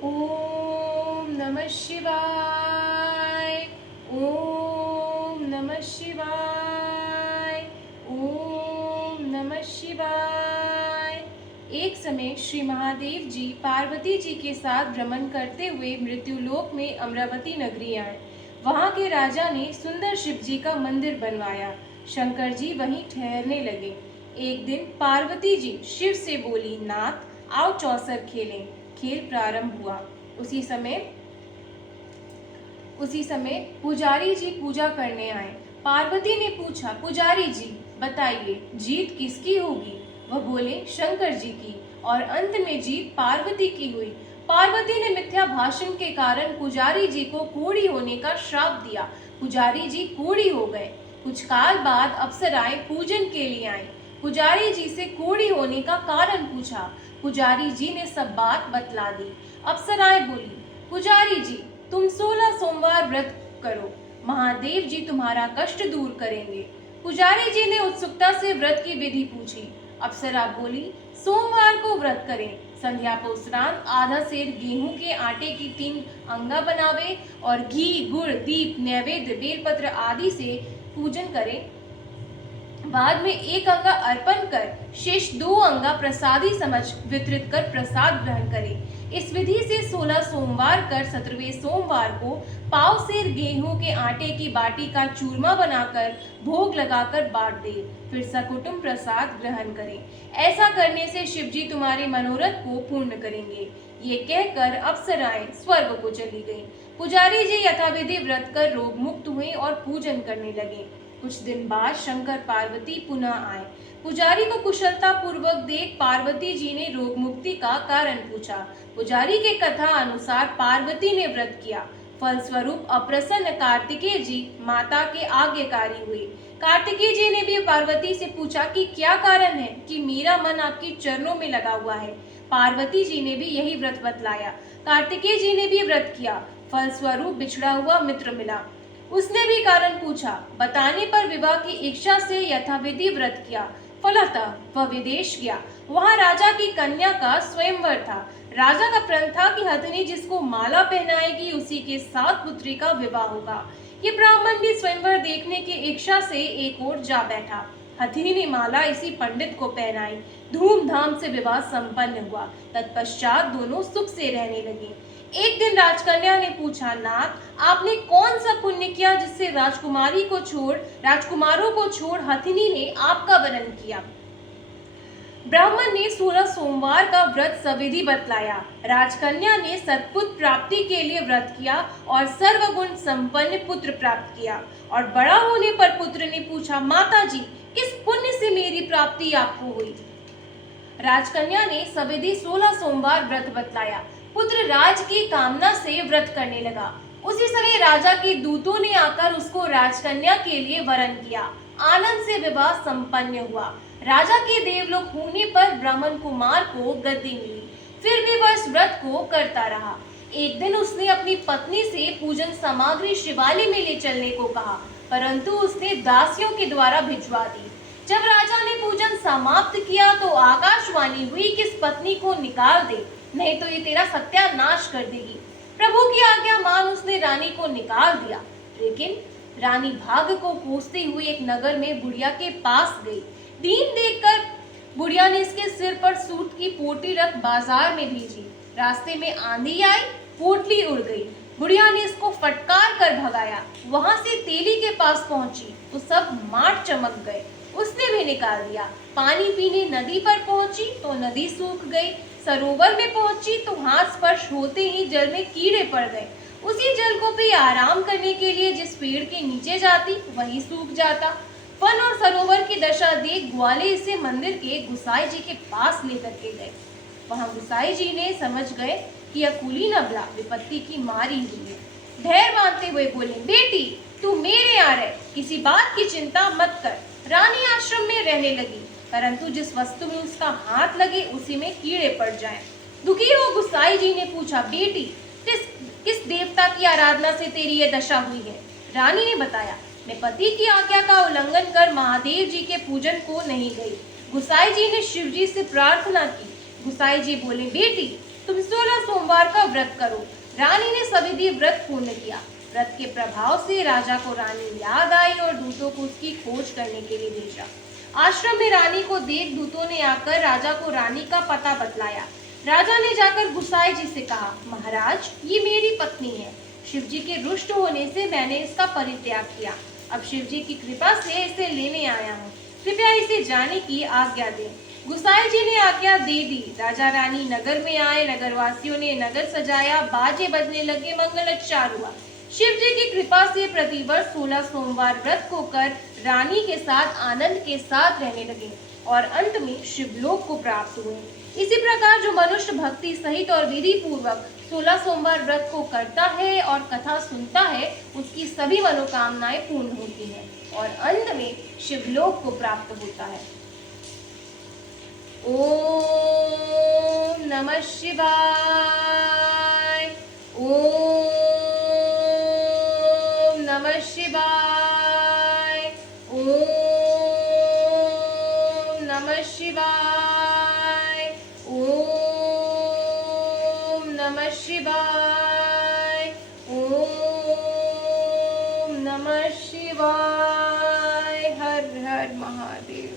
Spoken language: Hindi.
ओम नमः शिवाय। ओम नमः शिवाय। ओम नमः शिवाय। एक समय श्री महादेव जी पार्वती जी के साथ भ्रमण करते हुए मृत्युलोक में अमरावती नगरी आए। वहां के राजा ने सुंदर शिव जी का मंदिर बनवाया। शंकर जी वहीं ठहरने लगे। एक दिन पार्वती जी शिव से बोली, नाथ आओ चौसर खेलें। खेल प्रारंभ हुआ। उसी समय पुजारी जी पूजा करने आए। पार्वती ने पूछा, पुजारी जी बताइए जीत किसकी होगी? वह बोले, शंकर जी की। और अंत में जीत पार्वती की हुई। पार्वती ने मिथ्या भाषण के कारण पुजारी जी को कोढ़ी होने का श्राप दिया। पुजारी जी कोढ़ी हो गए। कुछ काल बाद अप्सराएं पूजन के लिए आई। पुजारी जी से कोढ़ी होने का कारण पूछा। पुजारी जी ने सब बात बतला दी। अप्सराएं बोली, पुजारी जी तुम 16 सोमवार व्रत करो, महादेव जी तुम्हारा कष्ट दूर करेंगे। पुजारी जी ने उत्सुकता से व्रत की विधि पूछी। अप्सरा बोली, सोमवार को व्रत करें, संध्या को स्नान, आधा सेर गेहूं के आटे की 3 अंगा बनावे और घी गुड़ दीप नैवेद्य बेलपत्र आदि से पूजन करें। बाद में 1 अंगा अर्पण कर शेष 2 अंगा प्रसादी समझ वितरित कर प्रसाद ग्रहण करें। इस विधि से 16 सोमवार कर 17वें सोमवार को पाव सेर गेहूं के आटे की बाटी का चूरमा बनाकर भोग लगाकर बांट दे। फिर सकुटुंब प्रसाद ग्रहण करें। ऐसा करने से शिव जी तुम्हारे मनोरथ को पूर्ण करेंगे। ये कहकर अप्सराएं स्वर्ग को चली गईं। पुजारी जी यथाविधि व्रत कर रोग मुक्त हुए और पूजन करने लगे। कुछ दिन बाद शंकर पार्वती पुनः आए। पुजारी को कुशलता पूर्वक देख पार्वती जी ने रोग मुक्ति का कारण पूछा। पुजारी के कथा अनुसार पार्वती ने व्रत किया। फलस्वरूप अप्रसन्न कार्तिकेय जी माता के आज्ञाकारी हुए। कार्तिकेय जी ने भी पार्वती से पूछा कि क्या कारण है कि मेरा मन आपके चरणों में लगा हुआ है। पार्वती जी ने भी यही व्रत बतलाया। कार्तिकेय जी ने भी व्रत किया। फलस्वरूप बिछड़ा हुआ मित्र मिला। उसने भी कारण पूछा। बताने पर विवाह की इच्छा से यथाविधि व्रत किया। फलतः वह विदेश गया। वहां राजा की कन्या का स्वयंवर था। राजा का प्रण था कि हथिनी जिसको माला पहनाएगी उसी के साथ पुत्री का विवाह होगा। ये ब्राह्मण भी स्वयंवर देखने की इच्छा से एक ओर जा बैठा। हथिनी ने माला इसी पंडित को पहनाई। धूमधाम से विवाह संपन्न हुआ। तत्पश्चात दोनों सुख से रहने लगे। एक दिन राजकन्या ने पूछा, नाथ आपने कौन सा पुण्य किया जिससे राजकुमारों को छोड़ हथिनी ने आपका वरण किया? ब्राह्मण ने 16 सोमवार का व्रत सविधि बतलाया। राजकन्या ने सत्पुत्र प्राप्ति के लिए व्रत किया और सर्वगुण संपन्न पुत्र प्राप्त किया। और बड़ा होने पर पुत्र ने पूछा, माता जी किस पुण्य से मेरी प्राप्ति आपको हुई? राजकन्या ने सविधि 16 सोमवार व्रत बतलाया। पुत्र राज की कामना से व्रत करने लगा। उसी समय राजा के दूतों ने आकर उसको राजकन्या के लिए वरण किया। आनंद से विवाह संपन्न हुआ। राजा के देवलोक होने पर ब्राह्मण कुमार को गद्दी मिली। फिर भी वह इस व्रत को करता रहा। एक दिन उसने अपनी पत्नी से पूजन सामग्री शिवालय में ले चलने को कहा, परंतु उसने दासियों के द्वारा भिजवा दी। जब राजा ने पूजन समाप्त किया तो आकाशवाणी हुई कि इस पत्नी को निकाल दे, नहीं तो ये तेरा सत्यानाश कर देगी। प्रभु की आज्ञा मान उसने रानी को निकाल दिया। लेकिन रानी भाग्य को कोसते हुए एक नगर में बुढ़िया के पास गई। दीन देखकर बुढ़िया ने इसके सिर पर सूत की पोटली रख बाजार में भेजी। रास्ते में आंधी आई, पोटली उड़ गई। बुढ़िया ने इसको फटकार कर भगाया। वहां से तेली के पास पहुंची तो सब माट चमक गए। उसने भी निकाल दिया। पानी पीने नदी पर पहुंची तो नदी सूख गई। सरोवर में पहुंची तो हाथ स्पर्श होते ही जल में कीड़े पड़ गए। उसी जल को पी आराम करने के लिए जिस पेड़ के नीचे जाती वही सूख जाता। वन और सरोवर की दशा देख ग्वाले इसे मंदिर के गुसाई जी के पास लेकर के गए। वहां गुसाई जी ने समझ गए कि यह कुलीन अबला विपत्ति की मारी हुई है। धैर्य बांधते हुए बोले, बेटी तू मेरे यहाँ रह, किसी बात की चिंता मत कर। रानी आश्रम में रहने लगी, परंतु जिस वस्तु में उसका हाथ लगे उसी में कीड़े पड़ जाएं। दुखी हो गुसाई जी ने पूछा, बेटी किस देवता की आराधना से तेरी ये दशा हुई है? रानी ने बताया, मैं पति की आज्ञा का उल्लंघन कर महादेव जी के पूजन को नहीं गई। गुसाई जी ने शिव जी से प्रार्थना की। गुसाई जी बोले, बेटी तुम 16 सोमवार का व्रत करो। रानी ने सविधि व्रत पूर्ण किया। व्रत के प्रभाव से राजा को रानी याद आई और दूतों को उसकी खोज करने के लिए भेजा। आश्रम में रानी को देख दूतों ने आकर राजा को रानी का पता बतलाया। राजा ने जाकर गुसाई जी से कहा, महाराज, ये मेरी पत्नी है। शिव जी के रुष्ट होने से मैंने इसका परित्याग किया। अब शिव जी की कृपा से इसे लेने आया हूँ। कृपया इसे जाने की आज्ञा दें। गुसाई जी ने आज्ञा दे दी। राजा रानी नगर में आए। नगरवासियों ने नगर सजाया, बाजे बजने लगे, मंगलोच्चार हुआ। शिव जी की कृपा से प्रतिवर्ष 16 सोमवार व्रत को कर रानी के साथ आनंद के साथ रहने लगे और अंत में शिवलोक को प्राप्त हुए। इसी प्रकार जो मनुष्य भक्ति सहित और विधि पूर्वक 16 सोमवार व्रत को करता है और कथा सुनता है, उसकी सभी मनोकामनाएं पूर्ण होती हैं और अंत में शिवलोक को प्राप्त होता है। ओम नमः शिवाय। ओम नमः शिवाय। ओम नमः शिवाय। ओम नमः शिवाय। ओम नमः शिवाय। हर हर महादेव।